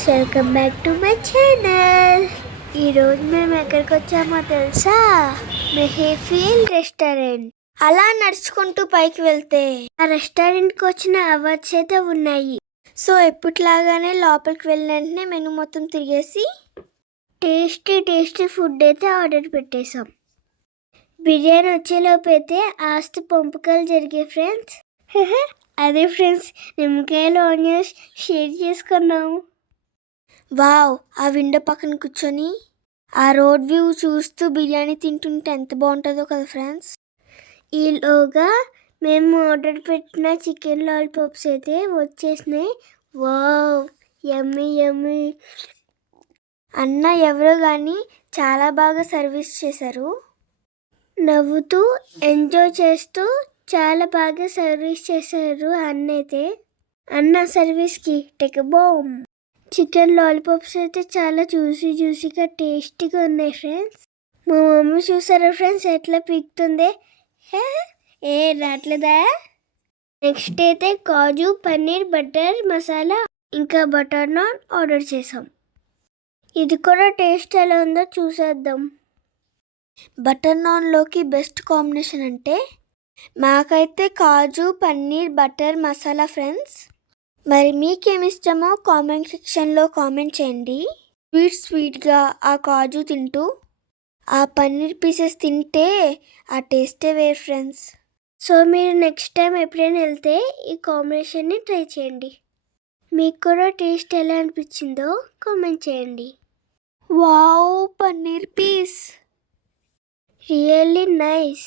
Friends, welcome back to my channel. ఈరోజు మేము ఎక్కడికి వచ్చామో తెలుసా? మెహఫిల్ రెస్టారెంట్. అలా నడుచుకుంటూ పైకి వెళ్తే ఆ రెస్టారెంట్కి వచ్చిన అవార్డ్స్ అయితే ఉన్నాయి. సో ఎప్పటిలాగానే లోపలికి వెళ్ళిన వెంటనే మెనూ మొత్తం తిరిగేసి టేస్టీ ఫుడ్ అయితే ఆర్డర్ పెట్టేశాం. బిర్యానీ వచ్చేలోపు అయితే ఆస్తి పంపకాలు జరిగాయి ఫ్రెండ్స్. అదే ఫ్రెండ్స్, నిమ్మకాయలు ఆనియన్స్ షేర్ చేసుకున్నాము. వావ్, ఆ విండో పక్కన కూర్చొని ఆ రోడ్ వ్యూ చూస్తూ బిర్యానీ తింటుంటే ఎంత బాగుంటుందో కదా ఫ్రెండ్స్. ఈలోగా మేము ఆర్డర్ పెట్టిన చికెన్ లాలీపాప్స్ అయితే వచ్చేసినాయి. వావ్, యమ్మీ యమ్మీ. అన్న ఎవరో కానీ చాలా బాగా సర్వీస్ చేశారు. నవ్వుతూ ఎంజాయ్ చేస్తూ చాలా బాగా సర్వీస్ చేశారు అన్నైతే. అన్న సర్వీస్కి టెక్ బామ్. చికెన్ లాలీపాప్స్ అయితే చాలా జ్యూసీగా టేస్టీగా ఉన్నాయి ఫ్రెండ్స్. మా మమ్మీ చూసారా ఫ్రెండ్స్ ఎట్లా పీకుతుంది? ఏ రావట్లేదా? నెక్స్ట్ అయితే కాజు పన్నీర్ బటర్ మసాలా ఇంకా బటర్ నాన్ ఆర్డర్ చేసాం. ఇది కూడా టేస్ట్ ఎలా ఉందో చూసేద్దాం. బటర్ నాన్లోకి బెస్ట్ కాంబినేషన్ అంటే మాకైతే కాజు పన్నీర్ బటర్ మసాలా ఫ్రెండ్స్. మరి మీకేమి ఇష్టమో కామెంట్ సెక్షన్లో కామెంట్ చేయండి. స్వీట్గా ఆ కాజు తింటూ ఆ పన్నీర్ పీసెస్ తింటే ఆ టేస్టే వేరు ఫ్రెండ్స్. సో మీరు నెక్స్ట్ టైం ఎప్పుడైనా వెళ్తే ఈ కాంబినేషన్ని ట్రై చేయండి. మీకు కూడా టేస్ట్ ఎలా అనిపించిందో కామెంట్ చేయండి. Wow, paneer piece really nice.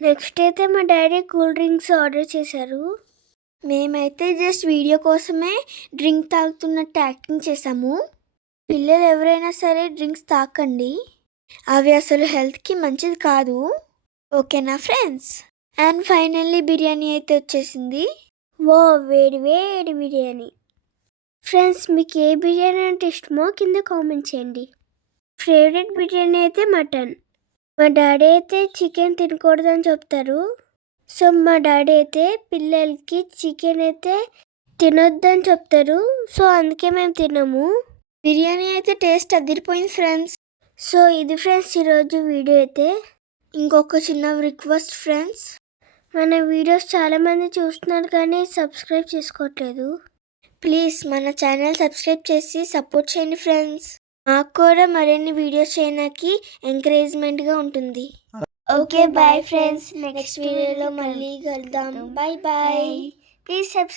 Next అయితే మా డాడీ కూల్ డ్రింక్స్ ఆర్డర్ చేశారు. మేమైతే జస్ట్ వీడియో కోసమే డ్రింక్ తాగుతున్నట్టు యాక్టింగ్ చేసాము. పిల్లలు ఎవరైనా సరే డ్రింక్స్ తాకండి, అవి అసలు హెల్త్కి మంచిది కాదు. ఓకేనా ఫ్రెండ్స్? అండ్ ఫైనల్లీ బిర్యానీ అయితే వచ్చేసింది. వో, వేడి బిర్యానీ. ఫ్రెండ్స్, మీకు ఏ బిర్యానీ అంటే ఇష్టమో కింద కామెంట్ చేయండి. ఫేవరెట్ బిర్యానీ అయితే మటన్. మా డాడీ అయితే చికెన్ తినకూడదని చెప్తారు. సో మా డాడీ అయితే పిల్లలకి చికెన్ అయితే తినొద్దని చెప్తారు. సో అందుకే మేము తినము. బిర్యానీ అయితే టేస్ట్ అదిరిపోయింది ఫ్రెండ్స్. సో ఇది ఫ్రెండ్స్ ఈరోజు వీడియో అయితే. ఇంకొక చిన్న రిక్వెస్ట్ ఫ్రెండ్స్, మన వీడియోస్ చాలామంది చూస్తున్నారు కానీ సబ్స్క్రైబ్ చేసుకోవట్లేదు. ప్లీజ్ మన ఛానల్ సబ్స్క్రైబ్ చేసి సపోర్ట్ చేయండి ఫ్రెండ్స్. మాకు కూడా మరిన్ని వీడియోస్ చేయడానికి ఎంకరేజ్మెంట్గా ఉంటుంది. ఓకే బాయ్ ఫ్రెండ్స్, నెక్స్ట్ వీడియోలో మళ్ళీ కలుద్దాం. బాయ్. Please subscribe.